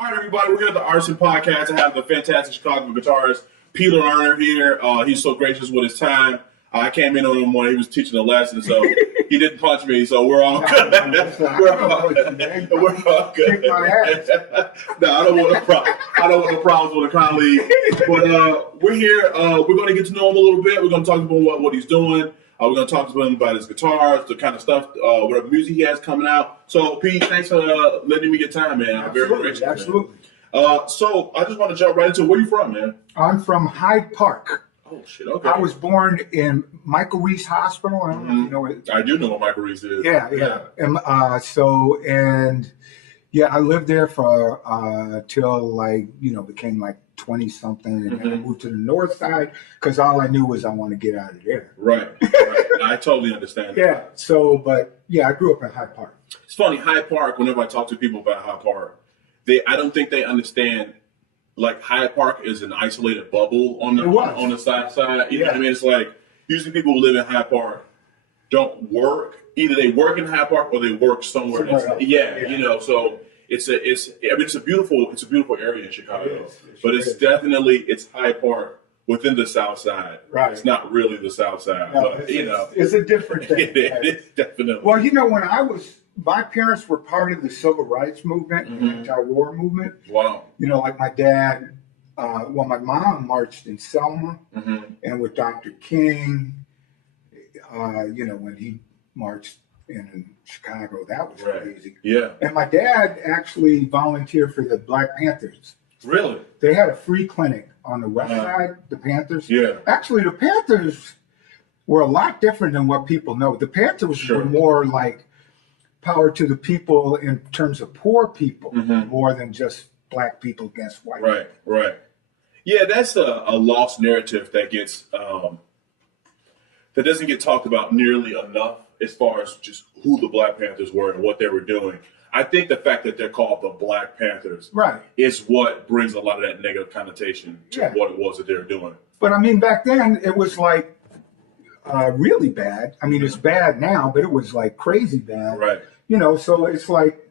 All right, everybody, we're here at the Rtisan podcast. I have the fantastic Chicago guitarist, Peter Lerner here. He's so gracious with his time. I came in on him when he was teaching a lesson, so he didn't punch me, so we're all good. We're all good. Kick my ass. No, I don't want no problems with a colleague. But we're here. We're going to get to know him a little bit. We're going to talk about what he's doing. We're going to talk to him about his guitars, the kind of stuff, whatever music he has coming out. So, Pete, thanks for letting me get time, man. I'm very grateful. Absolutely. So, I just want to jump right into it. Where you from, man? I'm from Hyde Park. Oh, shit, okay. I was born in Michael Reese Hospital. I don't know if you know it. I do know what Michael Reese is. Yeah. And I lived there for till became like 20 something, and then I moved to the north side because all I knew was I want to get out of there. Right. I totally understand. Yeah. So, I grew up in Hyde Park. It's funny, Hyde Park. Whenever I talk to people about Hyde Park, I don't think they understand. Like Hyde Park is an isolated bubble on the south side. You know what I mean? It's like usually people who live in Hyde Park don't work. Either they work in Hyde Park or they work somewhere else. Yeah, you know. So it's a beautiful area in Chicago. It's Hyde Park within the South Side. Right. It's not really the South Side, no, but it's a different thing. It's definitely. Well, when my parents were part of the civil rights movement, the anti-war movement. Wow. Like my dad, my mom marched in Selma and with Dr. King, when he marched in Chicago, that was crazy. Yeah. And my dad actually volunteered for the Black Panthers. Really? They had a free clinic on the west side, the Panthers. Yeah. Actually, the Panthers were a lot different than what people know. The Panthers were more like power to the people in terms of poor people, more than just black people against white people. Right. Yeah, that's a lost narrative that gets that doesn't get talked about nearly enough as far as just who the Black Panthers were and what they were doing. I think the fact that they're called the Black Panthers is what brings a lot of that negative connotation to what it was that they were doing. But I mean, back then it was like really bad. I mean, it's bad now, but it was like crazy bad. Right. So it's like,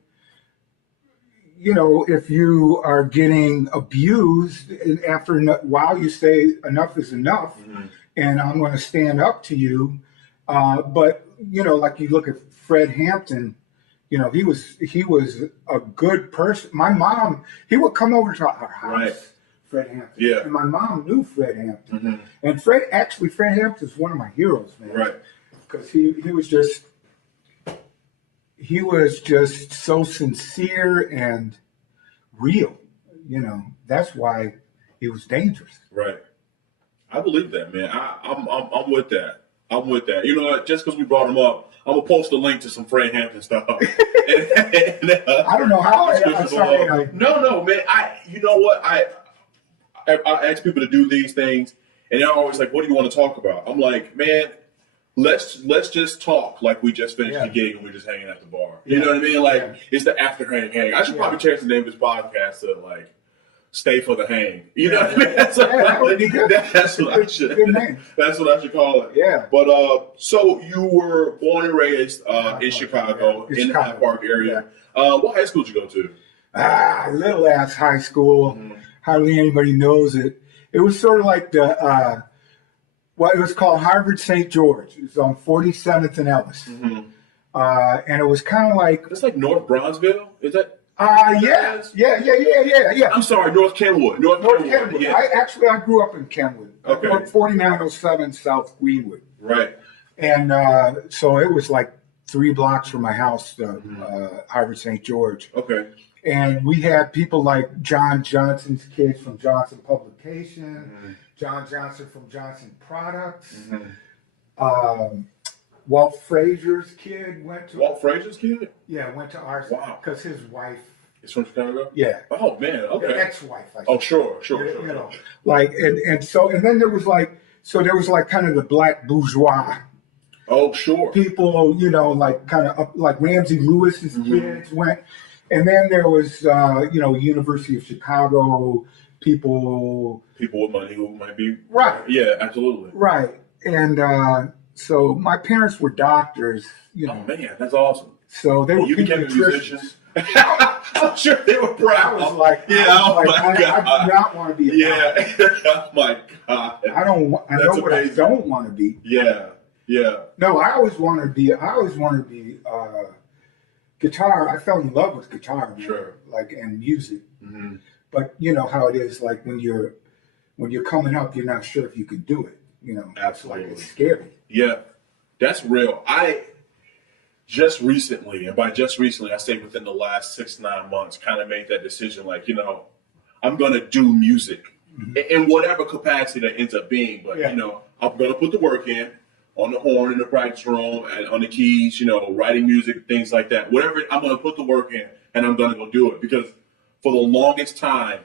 if you are getting abused, and after a while you say enough is enough, and I'm going to stand up to you. But like you look at Fred Hampton, he was a good person. My mom, he would come over to our house. Right. Fred Hampton. Yeah. And my mom knew Fred Hampton. And Fred Hampton is one of my heroes, man. Right. Because he was just so sincere and real. That's why he was dangerous. Right. I believe that, man. I'm with that. I'm with that. You know what? Just because we brought him up, I'm gonna post a link to some Fred Hampton stuff. I don't know how. I'm sorry. No, man. You know what? I ask people to do these things, and they're always like, "What do you want to talk about?" I'm like, "Man, let's just talk like we just finished the gig and we're just hanging at the bar." You know what I mean? Like it's the after hang. I should probably change the name of this podcast to like "Stay for the Hang." You know what I mean? That's what I should. Good name. That's what I should call it. Yeah. But so you were born and raised in Chicago, in the Hyde Park area. What high school did you go to? Little ass high school. Hardly anybody knows it. It was sort of like it was called Harvard St. George. It was on 47th and Ellis. And it was kind of like... It's like North Bronzeville? Is that... Yeah. I'm sorry, North Kenwood. North Kenwood. Yeah. I grew up in Kenwood. Okay. I grew up 4907 South Greenwood. Right. And so it was like 3 blocks from my house, Harvard St. George. Okay. And we had people like John Johnson's kids from Johnson Publication, John Johnson from Johnson Products. Walt Frazier's kid went to... Walt Frazier's kid? Yeah, went to ours. Wow. Because his wife... Is from Chicago? Yeah. Oh, man, okay. The ex-wife, I Oh, sure. Like, and then there was like kind of the black bourgeois. Oh, sure. People, like kind of up, like Ramsey Lewis's kids went. And then there was, University of Chicago people with money who might be... Right. Yeah, absolutely. Right. And so my parents were doctors, Oh, man, that's awesome. So they were you became a musician? I'm sure they were proud. I was like, yeah, I do not want to be a cop. Oh my God. I know what I don't want to be. Yeah. No, I always wanted to be guitar. I fell in love with guitar, man, Sure. like, and music. Mm-hmm. But you know how it is, like when you're coming up, you're not sure if you can do it. You know, Absolutely. It's scary. Yeah, that's real. I just recently, and by just recently, I say within the last 6-9 months, kind of made that decision. Like, you know, I'm gonna do music in whatever capacity that ends up being. But you know, I'm gonna put the work in on the horn in the practice room and on the keys. You know, writing music, things like that. Whatever, I'm gonna put the work in, and I'm gonna go do it because for the longest time,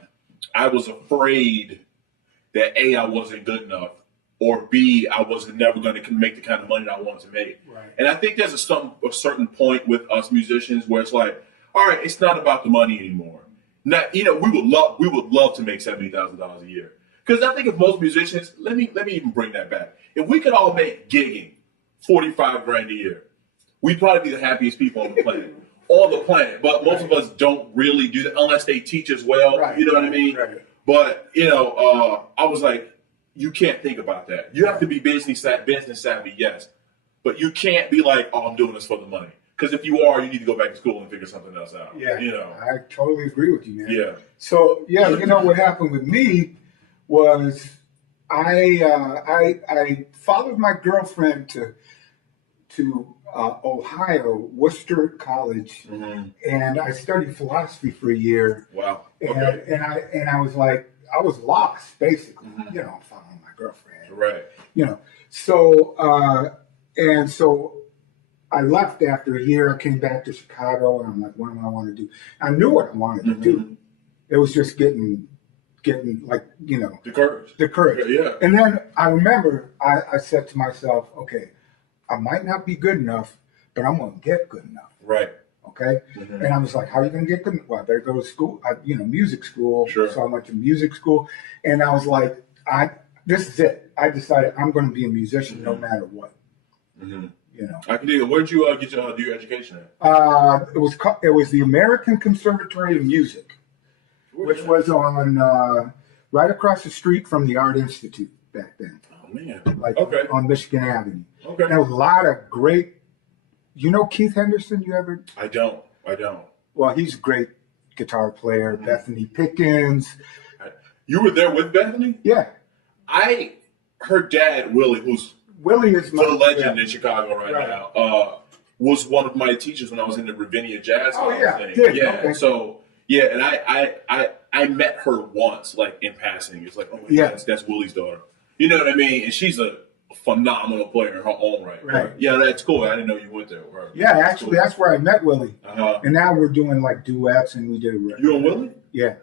I was afraid that A, I wasn't good enough, or B, I wasn't never going to make the kind of money that I wanted to make. Right. And I think there's a certain point with us musicians where it's like, all right, it's not about the money anymore. Now, you know, we would love to make $70,000 a year. Because I think if most musicians, let me even bring that back. If we could all make gigging $45,000 a year, we'd probably be the happiest people on the planet. On the planet. But most of us don't really do that unless they teach us well. Right. You know what I mean? Right. But, you know, I was like, you can't think about that. You have to be business savvy, yes. But you can't be like, oh, I'm doing this for the money. Because if you are, you need to go back to school and figure something else out. Yeah, You know? I totally agree with you, man. Yeah. So, yeah, you know what happened with me was I followed my girlfriend to Ohio, Worcester College, and I studied philosophy for a year. Wow. And, and I was like, I was lost, basically. You know, I'm following my girlfriend. Right. You know, so so I left after a year. I came back to Chicago, and I'm like, what do I want to do? I knew what I wanted to do. It was just getting like, you know, The courage. Yeah. And then I remember I said to myself, okay, I might not be good enough, but I'm going to get good enough. Right. Okay. And I was like, how are you going to get good? Well, I better go to school, music school. Sure. So I went to music school, and I was like, this is it. I decided I'm going to be a musician no matter what. You know. I can do it. Where'd you do your education at? It was the American Conservatory of Music, which was on right across the street from the Art Institute back then. Oh man. Like Okay. on Michigan Avenue. Okay. There was a lot of great. You know Keith Henderson? You ever? I don't. Well, he's a great guitar player. Bethany Pickens. You were there with Bethany? Yeah. Her dad, Willie, who's Willie is the legend in Chicago right now, was one of my teachers when I was in the Ravinia Jazz Hall thing. Yeah. Okay. So yeah, and I met her once, like in passing. It's like, oh my God, that's Willie's daughter. You know what I mean? And she's a phenomenal player in her own right. Right. Yeah, that's cool. I didn't know you went there. Right. Yeah, actually, that's where I met Willie. Uh-huh. And now we're doing like duets, and we did. You and Willie? Yeah.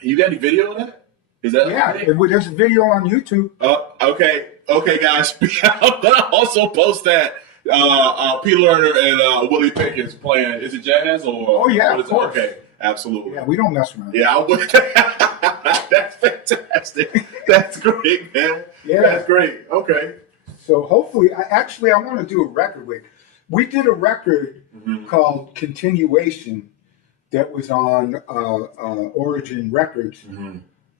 You got any video of that? Is that there's a video on YouTube. Okay, guys. I'm gonna also post that. Peter Lerner and Willie Pickens playing. Is it jazz or? Oh yeah, of course. Okay, absolutely. Yeah, we don't mess around. Yeah, I would. That's fantastic. That's great, man. Yeah, that's great. Okay. So hopefully, I want to do a record with. We did a record called Continuation that was on Origin Records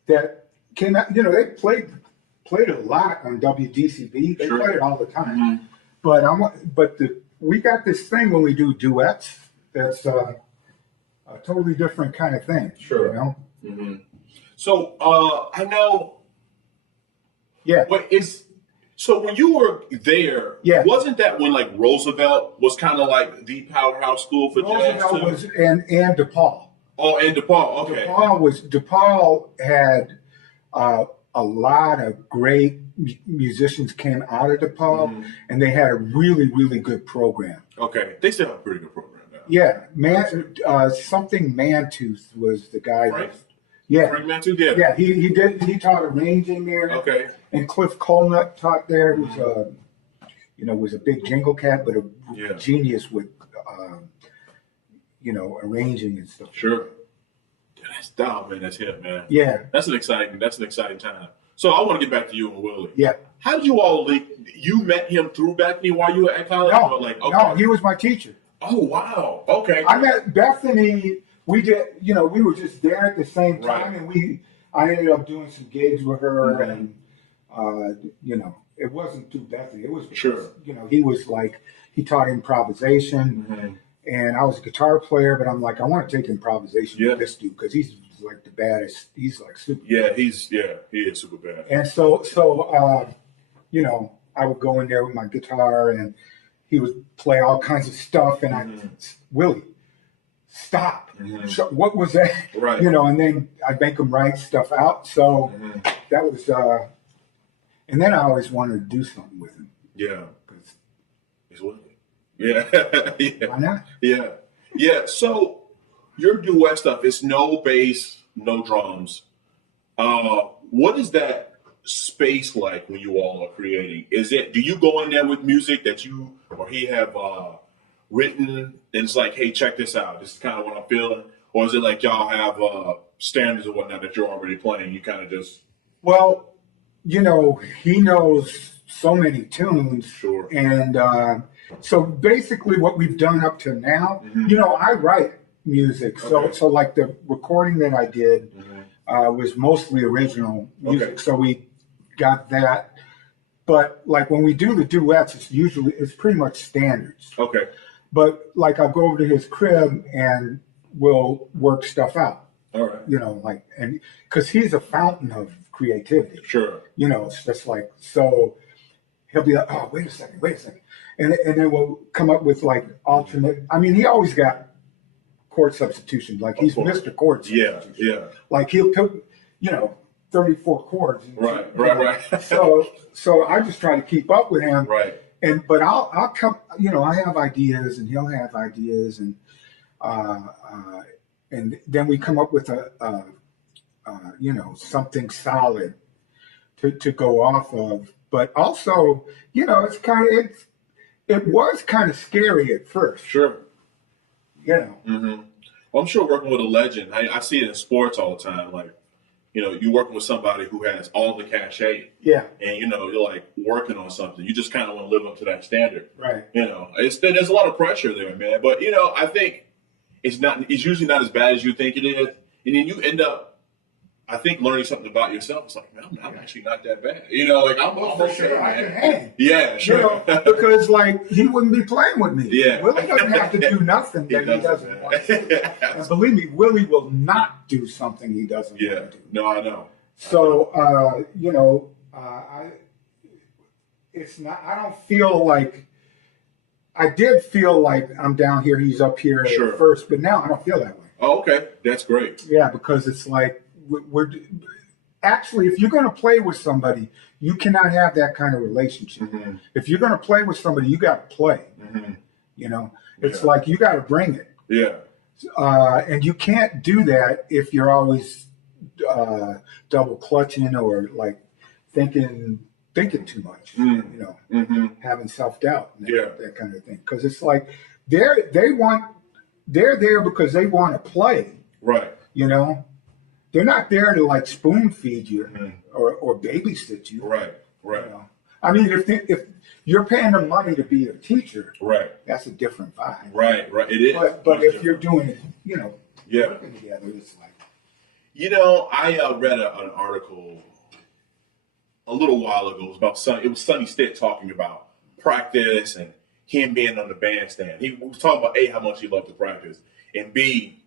that came out. You know, they played a lot on WDCB. They played it all the time. But we got this thing when we do duets. That's a totally different kind of thing. Sure. You know? So I know. Yeah. So when you were there, wasn't that when like Roosevelt was kind of like the powerhouse school for jazz too? Was and DePaul. Oh, and DePaul. Okay. DePaul had a lot of great musicians came out of DePaul, and they had a really, really good program. Okay, they still have a pretty good program now. Yeah, something Mantooth was the guy. Frank? Yeah. Frank Mantooth, yeah. Yeah, he taught arranging there. Okay. And Cliff Colnut taught there, who's was a big jingle cat, but a genius with arranging and stuff. Sure. That's dumb, man. That's hip, man. Yeah. That's an exciting time. So I want to get back to you and Willie. Yeah. How did you all link? You met him through Bethany while you were at college? No, he was my teacher. Oh, wow. Okay. I met Bethany. We did, we were just there at the same time, Right. and I ended up doing some gigs with her, Mhm. and it wasn't through Bethany. It was because, Sure. he was like, he taught improvisation, Mhm. and I was a guitar player, but I'm like, I want to take improvisation Yeah. with this dude because he's like the baddest. He's like super. Yeah, he is super bad. And I would go in there with my guitar, and he would play all kinds of stuff, and Willie, stop. Mhm. So what was that? Right. And then I'd make him write stuff out. So that was, and then I always wanted to do something with him. Yeah. He's Willie. Yeah. Yeah. Why not? Yeah. Yeah. So your duet stuff is no bass, no drums. What is that space like when you all are creating? Do you go in there with music that you or he have written and it's like, hey, check this out. This is kind of what I'm feeling. Or is it like y'all have standards or whatnot that you're already playing? You kind of just. Well, he knows so many tunes. Sure. And so basically what we've done up to now, I write music. Okay. So like the recording that I did was mostly original music. Okay. So we got that. But like when we do the duets, it's pretty much standards. Okay. But like I'll go over to his crib and we'll work stuff out. All right. And because he's a fountain of creativity. Sure. It's just like, so he'll be like, oh, wait a second. And then we'll come up with like alternate. I mean, he always got chord substitutions. Like he's Mr. Chord substitution. Yeah. Like he'll put, 34 chords. Right. So I just try to keep up with him. Right. But I'll come, I have ideas and he'll have ideas and then we come up with something solid to go off of. But also, it was kind of scary at first. Sure. Mm-hmm. Well, I'm sure working with a legend, I see it in sports all the time. Like, you're working with somebody who has all the cachet. Yeah. And, you're like working on something. You just kind of want to live up to that standard. Right. There's a lot of pressure there, man. But, I think it's usually not as bad as you think it is. And then you end up, I think, learning something about yourself. It's like, man, I'm actually not that bad. I'm okay, sure, man. I can hang. Yeah, sure. Because he wouldn't be playing with me. Yeah. Willie doesn't have to do nothing that he doesn't want to do. And believe me, Willie will not do something he doesn't want to do. No, I know. So, it's not, I don't feel like, I did feel like I'm down here, he's up here at first, but now I don't feel that way. Oh, okay. That's great. Yeah, because it's like, we're actually, if you're going to play with somebody, you cannot have that kind of relationship. Mm-hmm. If you're going to play with somebody, you got to play. Mm-hmm. It's like you got to bring it. Yeah. And you can't do that if you're always double clutching or like thinking too much. Having self-doubt. That kind of thing. Because it's like they're there because they want to play. Right. They're not there to like spoon feed you or babysit you. Right. I mean, if you're paying them money to be a teacher, that's a different vibe. Right. It is. But if you're doing it, working together, it's like. I read an article a little while ago. It was about Sonny Stitt talking about practice and him being on the bandstand. He was talking about A, how much he loved to practice, and B,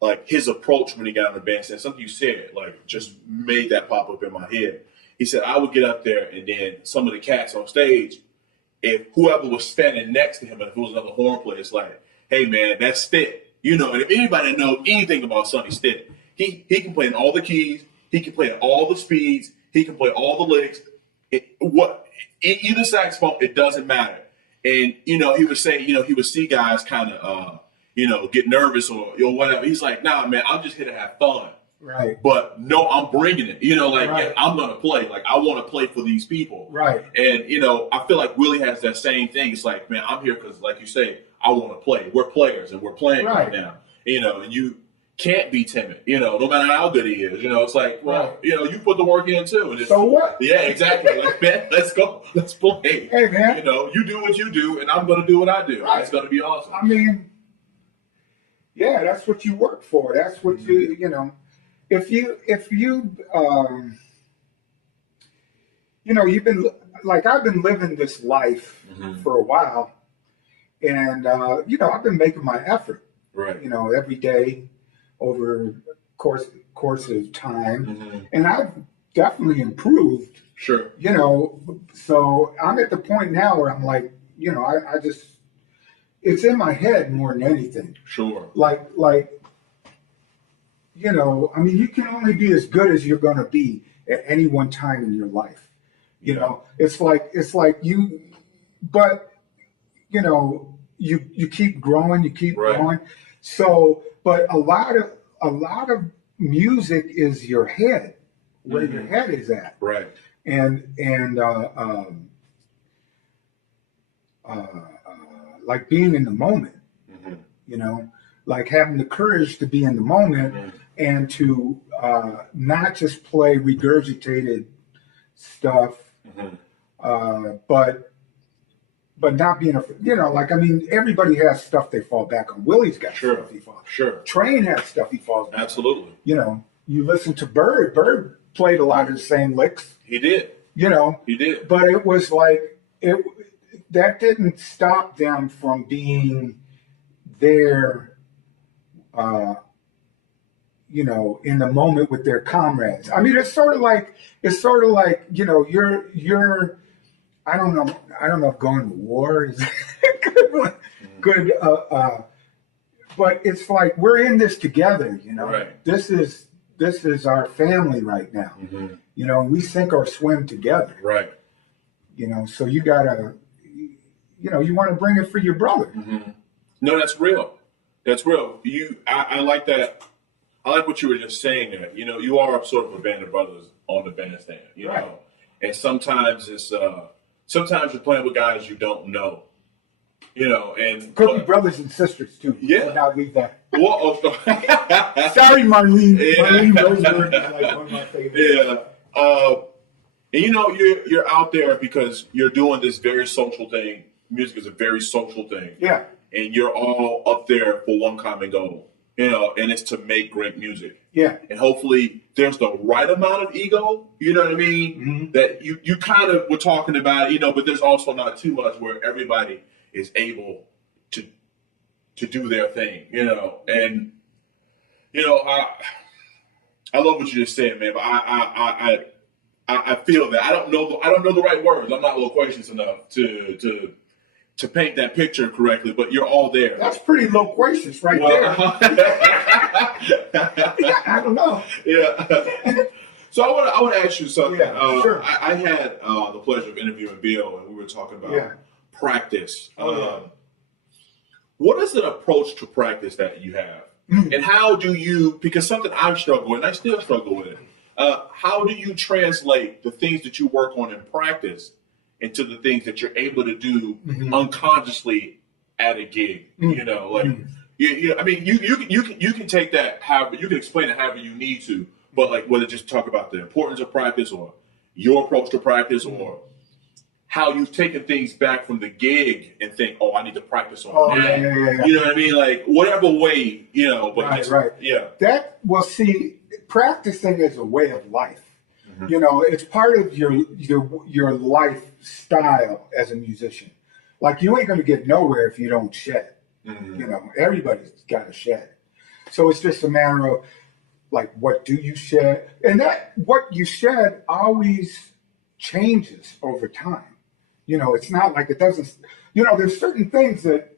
like his approach when he got on the bandstand. Something you said, like, just made that pop up in my head. He said, I would get up there and then some of the cats on stage, if whoever was standing next to him, and if it was another horn player, it's like, hey man, that's Stitt. And if anybody knows anything about Sonny Stitt, he can play in all the keys, he can play in all the speeds, he can play all the licks. In either saxophone, it doesn't matter. And he would say, he would see guys kind of get nervous or whatever. He's like, nah, man, I'm just here to have fun. Right. But no, I'm bringing it. Yeah, I'm going to play. Like, I want to play for these people. Right. And, I feel like Willie has that same thing. It's like, man, I'm here because, like you say, I want to play. We're players and we're playing right now. And can't be timid, no matter how good he is. It's like, well, Right. you put the work in too. And So what? Yeah, exactly. Like, man, let's go. Let's play. Hey, man. You do what you do, and I'm going to do what I do. Right. It's going to be awesome. I mean, yeah, that's what you work for. That's what you if you you've been like, I've been living this life for a while, and I've been making my effort, Right. every day over course of time, and I've definitely improved. Sure. So I'm at the point now where I'm like, I just, it's in my head more than anything. Sure. Like, I mean, you can only be as good as you're going to be at any one time in your life. It's like you, but you keep growing, you keep Right. growing. So, but a lot of music is your head, where your head is at. Right. And like being in the moment, like having the courage to be in the moment and to not just play regurgitated stuff, but not being like, I mean, everybody has stuff they fall back on. Willie's got stuff he falls. Sure. Train has stuff he falls back Absolutely. on. You listen to Bird. Bird played a lot of the same licks. He did. He did. But it was like that didn't stop them from being there, in the moment with their comrades. I mean, it's sort of like you're I don't know if going to war is good, but it's like we're in this together, Right. This is our family right now. And we sink or swim together. Right. So you gotta, you want to bring it for your brother. No, that's real. That's real. I like that. I like what you were just saying there. You are sort of a band of brothers on the bandstand, Right. And sometimes sometimes you're playing with guys you don't know, and Could be brothers and sisters too. Yeah. We'll not leave that. Well, Sorry, Marlene. Yeah. Marlene Rosenberg is like one of my favorites. yeah. And you're out there because you're doing this very social thing. Music is a very social thing. Yeah. And you're all up there for one common goal, and it's to make great music. Yeah. And hopefully there's the right amount of ego, you know what I mean? That you kind of were talking about, but there's also not too much where everybody is able to do their thing, and, I love what you just said, man, but I feel that I don't know the right words. I'm not loquacious enough to paint that picture correctly, but you're all there. That's pretty loquacious right there. I don't know. Yeah. So I want to ask you something. Yeah, sure. I had the pleasure of interviewing Bill, and we were talking about practice. What is an approach to practice that you have? And how do you, because something I've struggled with, and I still struggle with it, how do you translate the things that you work on in practice into the things that you're able to do unconsciously at a gig? I mean, you can take that however, you can explain it however you need to, but like whether just talk about the importance of practice or your approach to practice or how you've taken things back from the gig and think, oh, I need to practice on that. Yeah. You know what I mean? Like whatever way, but Right. Yeah. See, practicing is a way of life. It's part of your lifestyle as a musician. Like you ain't gonna get nowhere if you don't shed. Everybody's got to shed. So it's just a matter of like, what do you shed? And that what you shed always changes over time. It's not like it doesn't, there's certain things that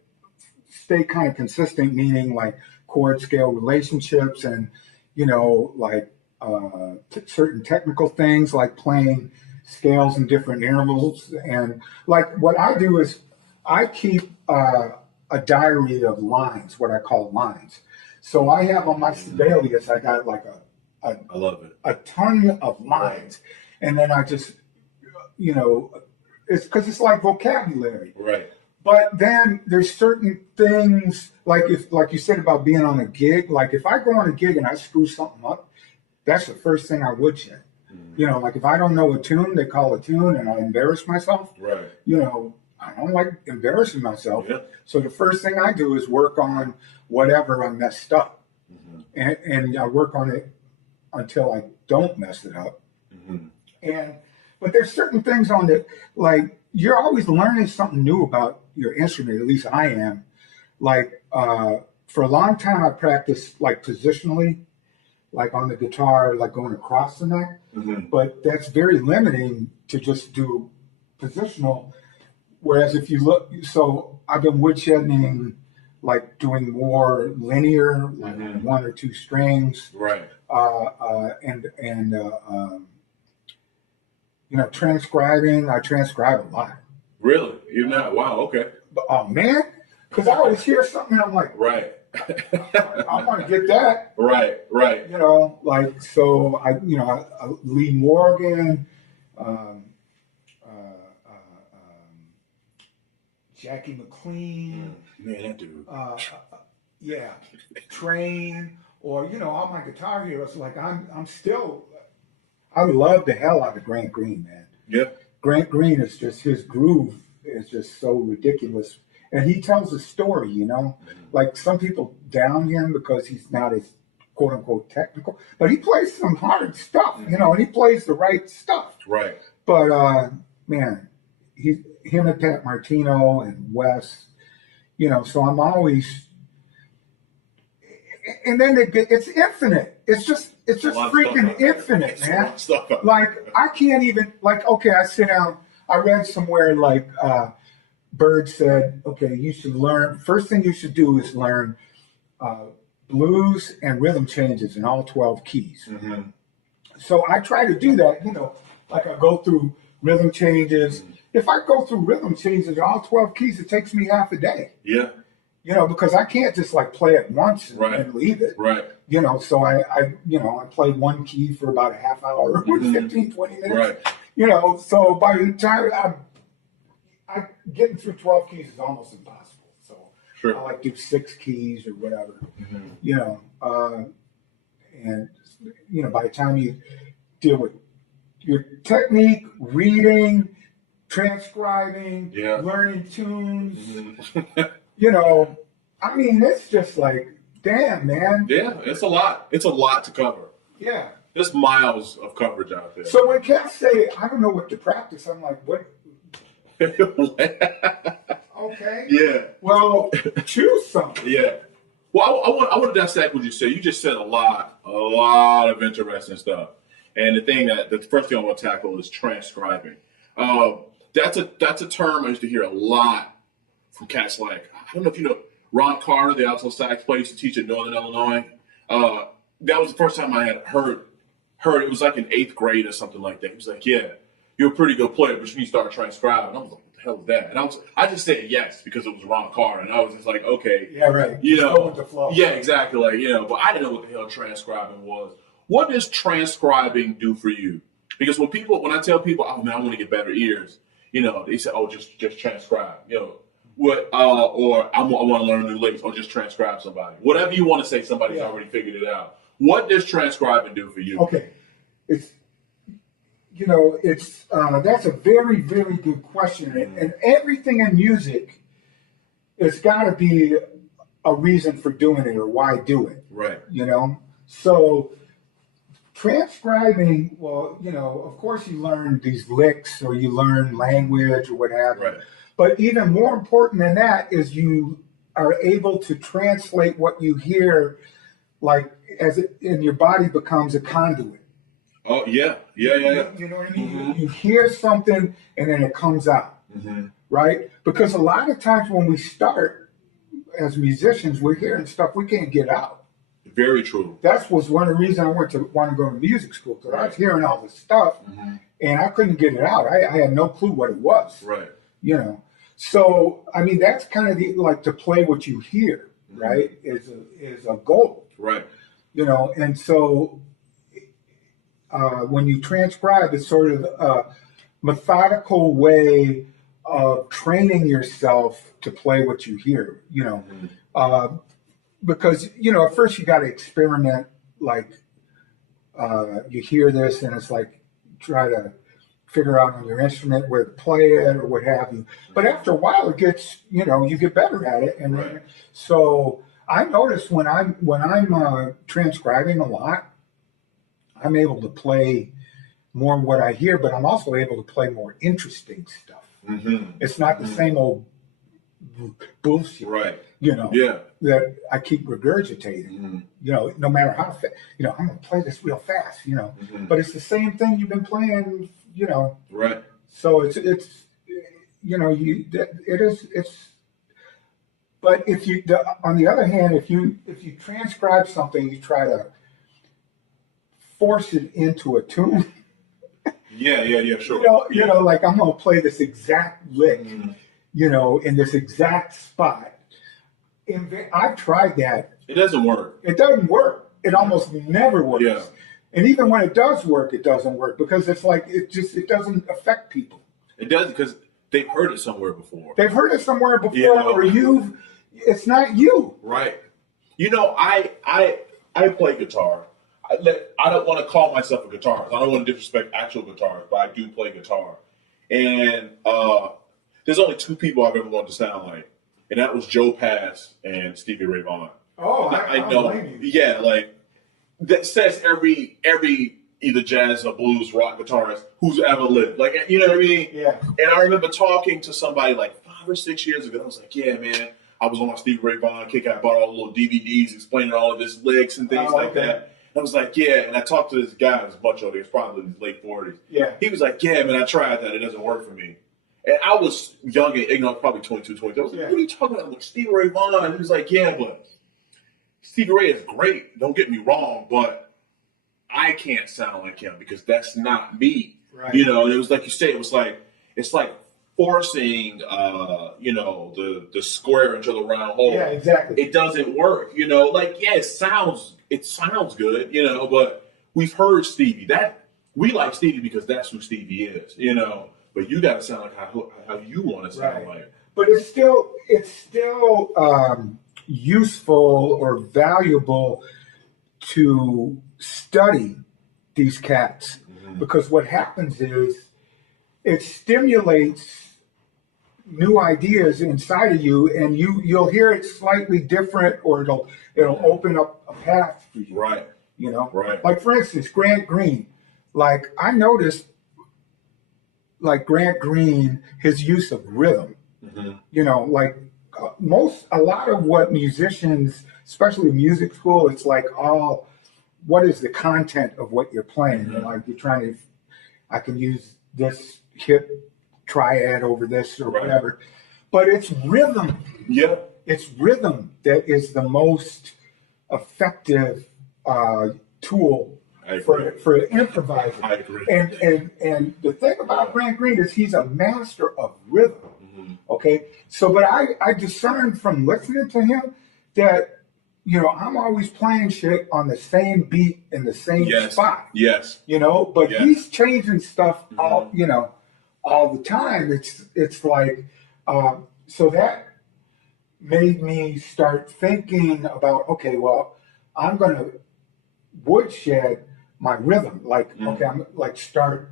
stay kind of consistent, meaning like chord scale relationships and, like certain technical things like playing scales in different intervals. And like what I do is I keep a diary of lines, what I call lines. So I have on my Sibelius, I got like I love it. a ton of lines. And then I just, it's because it's like vocabulary. Right. But then there's certain things, like you said about being on a gig, like if I go on a gig and I screw something up, that's the first thing I would check. You know, like if I don't know a tune, they call a tune and I embarrass myself. Right. You know, I don't like embarrassing myself. Yeah. So the first thing I do is work on whatever I messed up. And I work on it until I don't mess it up. But there's certain things on it, like you're always learning something new about your instrument, at least I am. Like for a long time I practiced like positionally, like on the guitar, like going across the neck. But that's very limiting to just do positional. Whereas if you look, so I've been woodshedding, like doing more linear, like one or two strings. Right. You know, transcribing, I transcribe a lot. Really? Even now? Wow, okay. Oh, man. Because I always hear something and I'm like, right. I want to get that. Right, right. You know, like, so Lee Morgan, Jackie McLean. Man, that dude. Yeah, Train, or, you know, all my guitar heroes. Like, I'm still, I love the hell out of Grant Green, man. Yeah. Grant Green is just, his groove is just so ridiculous. And he tells a story, you know, like some people down him because he's not as quote unquote technical, but he plays some hard stuff, you know, and he plays the right stuff. Right. But, man, him and Pat Martino and Wes, you know, so I'm always, and then it's infinite. It's just freaking infinite, man. Like, I can't even, like, okay, I sit down, I read somewhere like, Bird said, okay, you should learn, first thing you should do is learn blues and rhythm changes in all 12 keys. So I try to do that, you know, like I go through rhythm changes. If I go through rhythm changes in all 12 keys, it takes me half a day. Yeah. You know, because I can't just like play it once and leave it. Right. You know, so I play one key for about a half hour, 15, 20 minutes. Right. You know, so by the time getting through 12 keys is almost impossible. So I like do 6 keys or whatever, you know, and, you know, by the time you deal with your technique, reading, transcribing, learning tunes, you know, I mean, it's just like, damn, man. Yeah, it's a lot. It's a lot to cover. Yeah. There's miles of coverage out there. So when cats say, I don't know what to practice, I'm like, what? Okay. Yeah. Well, choose something. Yeah. Well, I want to dissect what you said. You just said a lot of interesting stuff. And the first thing I want to tackle is transcribing. That's a term I used to hear a lot from cats like, I don't know if you know, Ron Carter, the alto sax player, used to teach at Northern Illinois. That was the first time I had heard it was like in 8th grade or something like that. He was like, yeah, you're a pretty good player, but you need to start transcribing. I was like, what the hell is that? And I just said yes because it was Ron Carter. And I was just like, okay. Yeah, right. You just know, go with the flow. Yeah, exactly. Like, you know, but I didn't know what the hell transcribing was. What does transcribing do for you? Because when I tell people, oh man, I want to get better ears, you know, they say, oh, just transcribe, you know, or I want to learn new licks, or just transcribe somebody. Whatever you want to say, somebody's already figured it out. What does transcribing do for you? Okay, that's a very, very good question, and everything in music, it's got to be a reason for doing it or why do it. Right. You know, so. Transcribing, well, you know, of course you learn these licks or you learn language or what have you. Right. But even more important than that is you are able to translate what you hear, like and your body becomes a conduit. Oh, yeah. You know what I mean? You hear something and then it comes out, right? Because a lot of times when we start as musicians, we're hearing stuff we can't get out. Very true. That was one of the reasons I want to go to music school, because I was hearing all this stuff and I couldn't get it out. I had no clue what it was. Right. You know, so I mean that's kind of like to play what you hear, right? Is a goal. Right. You know, and so when you transcribe, it's sort of a methodical way of training yourself to play what you hear, because, at first you got to experiment, like, you hear this and it's like, try to figure out on your instrument where to play it or what have you. But after a while, it gets, you get better at it. And Right. so I notice when I'm transcribing a lot, I'm able to play more what I hear, but I'm also able to play more interesting stuff. It's not the same old bullshit, Right. Yeah. That I keep regurgitating. No matter how fast, I'm gonna play this real fast, but it's the same thing you've been playing, Right. So it's but if you, on the other hand, if you transcribe something, you try to force it into a tune. Yeah, sure. Like I'm gonna play this exact lick, in this exact spot. I've tried that. It doesn't work. It doesn't work. It almost never works. Yeah. And even when it does work, it doesn't work because it's like it doesn't affect people. It does because they've heard it somewhere before. They've heard it somewhere before, or it's not you. Right. I play guitar. I don't want to call myself a guitarist. I don't want to disrespect actual guitarists, but I do play guitar. And there's only two people I've ever wanted to sound like, and that was Joe Pass and Stevie Ray Vaughan. Oh, I know. Yeah, like that says every either jazz or blues rock guitarist who's ever lived. Like, you know what I mean? Yeah. And I remember talking to somebody like 5 or 6 years ago. I was like, yeah, man, I was on my Stevie Ray Vaughan kick. I bought all the little DVDs explaining all of his licks and things like that. I was like, yeah, and I talked to this guy, this bunch of he was probably in his late 40s. Yeah. He was like, yeah, man, I tried that. It doesn't work for me. And I was young and ignorant, probably 22, 23. I was like, what are you talking about? Like, Stevie Ray Vaughan? He was like, yeah, but Stevie Ray is great. Don't get me wrong, but I can't sound like him because that's not me. Right. And it was like you say, it's like forcing, the square into the round hole. Yeah, exactly. It doesn't work, like, yeah, it sounds good, but we've heard Stevie. We like Stevie because that's who Stevie is, but you got to sound like how you want to sound like. But it's still useful or valuable to study these cats because what happens is it stimulates new ideas inside of you, and you'll hear it slightly different, or it'll open up a path for you. Right. Right. Like, for instance, Grant Green. Like, I noticed, like, Grant Green, his use of rhythm. Like a lot of what musicians, especially music school, it's like what is the content of what you're playing? Like, you're trying to, I can use this hip triad over this or whatever, but it's rhythm. Yeah. It's rhythm that is the most effective tool for an improviser. I agree. And the thing about Grant Green is he's a master of rhythm. Okay, so but I discerned from listening to him that I'm always playing shit on the same beat in the same spot. Yes. But he's changing stuff all the time. It's like so that made me start thinking about, okay, well, I'm gonna woodshed my rhythm. Like, okay, I'm like start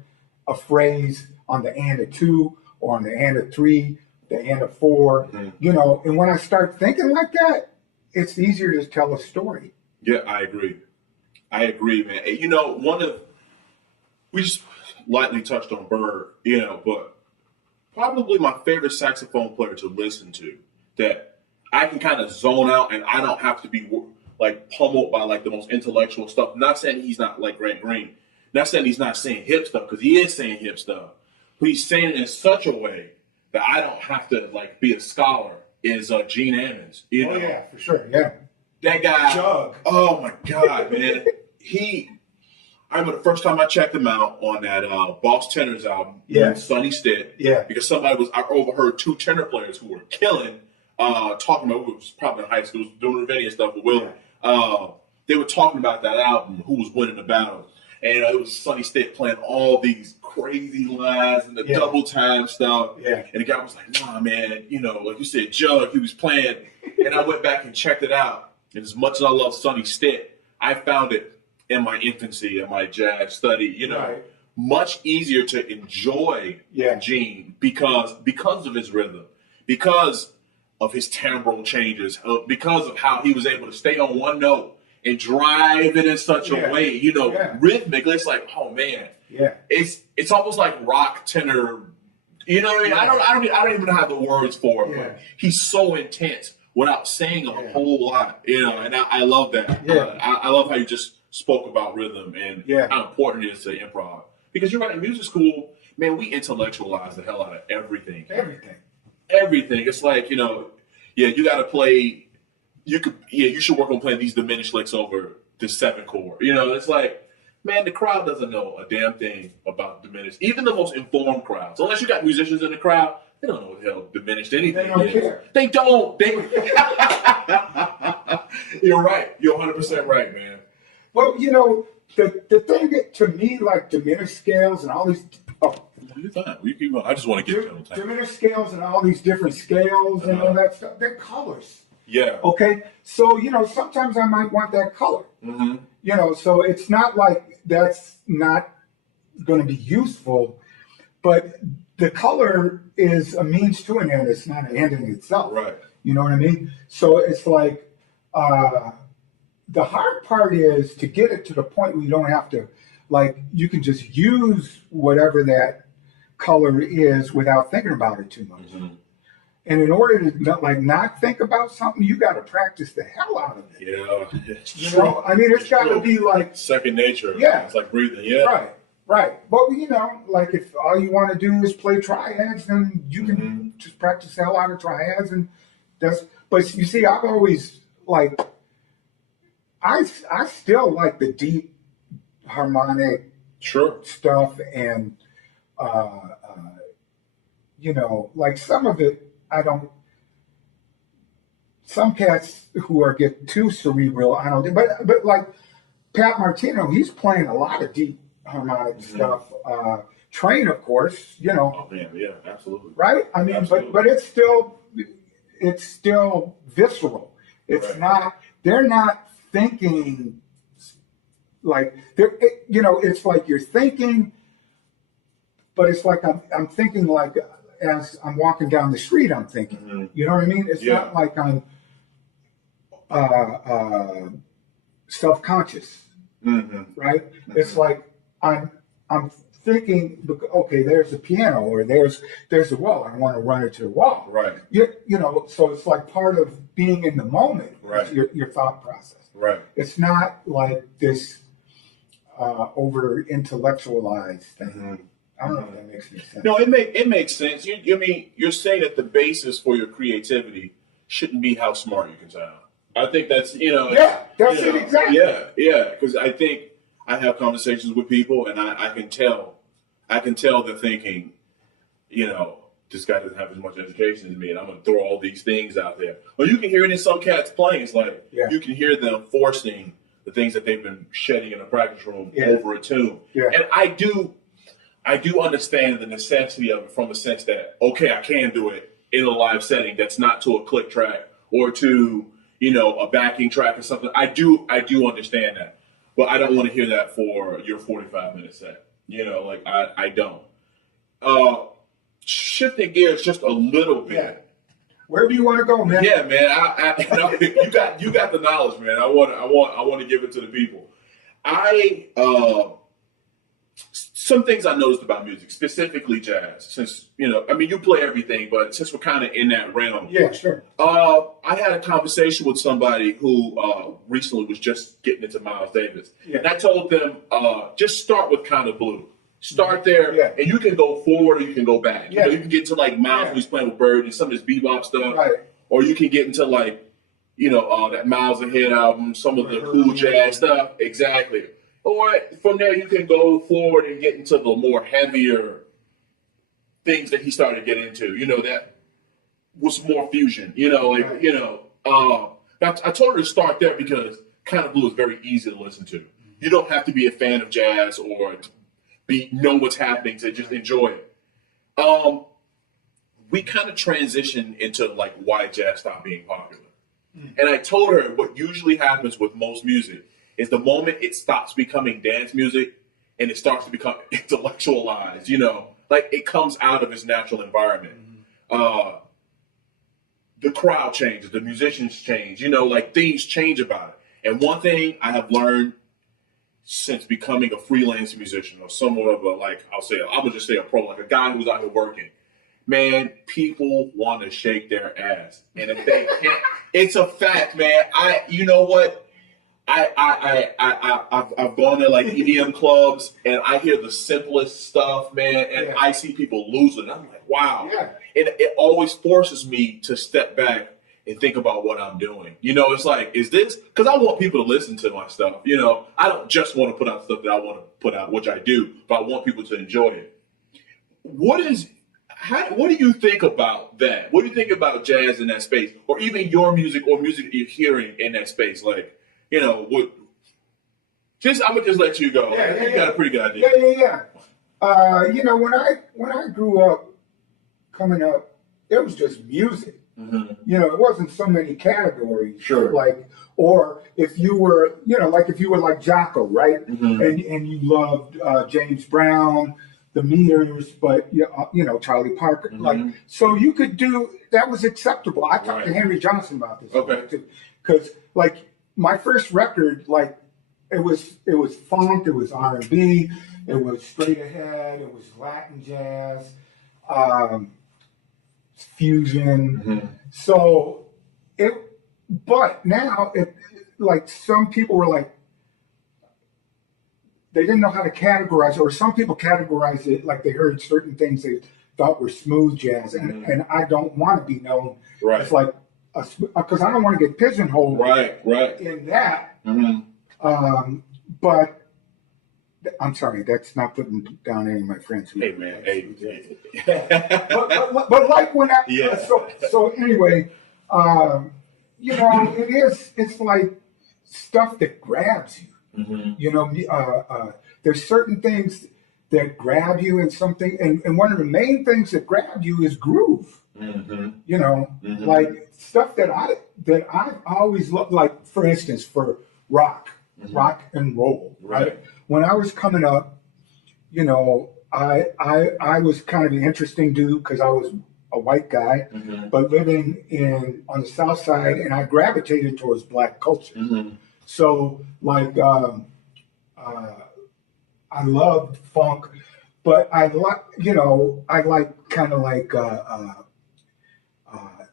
a phrase on the and of 2 or on the and of 3, the and of 4, and when I start thinking like that, it's easier to tell a story. Yeah, I agree, man. We just lightly touched on Bird, but probably my favorite saxophone player to listen to that I can kind of zone out and I don't have to be like pummeled by like the most intellectual stuff. Not saying he's not like Grant Green. Not saying he's not saying hip stuff, because he is saying hip stuff. But he's saying it in such a way that I don't have to like be a scholar. Is Gene Ammons? Oh yeah, for sure. Yeah, that guy. Jug. Oh my God, man. I remember the first time I checked him out on that Boss Tenors album, Sonny Stitt. Yeah. Because I overheard 2 tenor players who were killing, talking about, it was probably in high school, doing Ravinia stuff with Will. They were talking about that album, who was winning the battle. And it was Sonny Stitt playing all these crazy lines and the double time stuff. Yeah. And the guy was like, nah, man, like you said, Jug, he was playing. And I went back and checked it out. And as much as I love Sonny Stitt, I found it in my infancy, in my jazz study, much easier to enjoy Gene because of his rhythm, because of his timbral changes, because of how he was able to stay on one note and drive it in such a way, rhythmically. It's like, oh man, it's almost like rock tenor. You know what I mean? I don't even have the words for it. But he's so intense without saying a whole lot. And I love that. I love how you just spoke about rhythm and how important it is to improv. Because you're right, in music school, man, we intellectualize the hell out of everything. Everything. It's like, you got to play. You should work on playing these diminished licks over the 7 chord. It's like, man, the crowd doesn't know a damn thing about diminished. Even the most informed crowds, unless you got musicians in the crowd, they don't know what the hell diminished anything They don't care. They don't. You're right. You're 100% right, man. Well, the thing that to me, like diminished scales and all these. You're fine. You keep going. I just want to get to diminished scales and all these different scales and all that stuff. They're colors. Yeah. Okay. So sometimes I might want that color. Mm-hmm. So it's not like that's not going to be useful, but the color is a means to an end. It's not an end in itself. Right. You know what I mean? So it's like the hard part is to get it to the point where you don't have to, like, you can just use whatever that color is without thinking about it too much. Mm-hmm. And in order to not think about something, you got to practice the hell out of it. Yeah, it's true. I mean, it's got to be like second nature. Yeah, it's like breathing. Yeah, right. But like if all you want to do is play triads, then you can just practice the hell out of triads, and that's. But you see, I've always like, I still like the deep harmonic stuff, and like some of it. Some cats who get too cerebral, I don't, but like Pat Martino, he's playing a lot of deep harmonic stuff. Train, of course, Oh man, yeah, absolutely. Right? I mean, but it's still visceral. It's not, they're not thinking like, it's like you're thinking, but it's like I'm thinking like, as I'm walking down the street, I'm thinking. You know what I mean? It's not like I'm self-conscious, right? It's like I'm thinking, okay, there's a piano or there's a wall. I want to run it to the wall, right? So it's like part of being in the moment, right? Your thought process, right? It's not like this over intellectualized thing. I don't know if that makes any sense. No, it makes sense. You're saying that the basis for your creativity shouldn't be how smart you can sound. I think that's that's it exactly. Yeah. Because I think I have conversations with people, and I can tell they're thinking, this guy doesn't have as much education as me, and I'm going to throw all these things out there. Well, you can hear it in some cats playing. It's like you can hear them forcing the things that they've been shedding in the practice room over a tune. Yeah. And I do understand the necessity of it from the sense that, okay, I can do it in a live setting that's not to a click track or to, a backing track or something. I do understand that. But I don't want to hear that for your 45-minute set. I don't. Shifting gears just a little bit. Yeah. Where do you want to go, man? Yeah, man. You got the knowledge, man. I want to give it to the people. Some things I noticed about music, specifically jazz, since, you play everything, but since we're kind of in that realm. Yeah, sure. I had a conversation with somebody who recently was just getting into Miles Davis. Yeah. And I told them, just start with Kind of Blue. Start there, and you can go forward or you can go back. You can get into like Miles when he's playing with Bird and some of his bebop stuff. Right. Or you can get into like, that Miles Ahead album, some of the cool jazz stuff. Exactly. Or from there, you can go forward and get into the more heavier things that he started to get into. That was more fusion. I told her to start there because Kind of Blue is very easy to listen to. You don't have to be a fan of jazz or know what's happening to just enjoy it. We kind of transitioned into like why jazz stopped being popular. And I told her what usually happens with most music is the moment it stops becoming dance music and it starts to become intellectualized, you know, like it comes out of its natural environment. The crowd changes, the musicians change, you know, like things change about it. And one thing I have learned since becoming a freelance musician or somewhat of a, like, I would just say a pro, like a guy who's out here working, man, people want to shake their ass. And if they can't, it's a fact, man. You know what? I've gone to like EDM clubs and I hear the simplest stuff, man, and I see people losing. I'm like, wow. Yeah. It always forces me to step back and think about what I'm doing. You know, it's like, is this, because I want people to listen to my stuff. You know, I don't just want to put out stuff that I want to put out, which I do, but I want people to enjoy it. What do you think about that? What do you think about jazz in that space, or even your music or music that you're hearing in that space? Like, you know, I'm gonna just let you go. You got a pretty good idea. You know, when I grew up, coming up, it was just music. You know, it wasn't so many categories. Sure. Like, or if you were, you know, like if you were like Jocko, right? And you loved James Brown, the Meters, but you know, Charlie Parker. Like, so you could do that, was acceptable. I talked to Henry Johnson about this. Okay. Because like my first record, like it was funk, it was R&B, it was straight ahead, it was Latin jazz, fusion. So but now like some people were like, they didn't know how to categorize it, or some people categorize it like they heard certain things they thought were smooth jazz, and I don't want to be known as like because I don't want to get pigeonholed in that. But I'm sorry, that's not putting down any of my friends. Hey man, but like when so anyway, you know, it's like stuff that grabs you. You know, there's certain things that grab you in something, and one of the main things that grab you is groove. You know, like stuff that I've always loved, like for instance, for rock and roll. Right. When I was coming up, you know, I was kind of an interesting dude because I was a white guy, but living on the South Side, and I gravitated towards black culture. So, like, I loved funk, but I like kind of like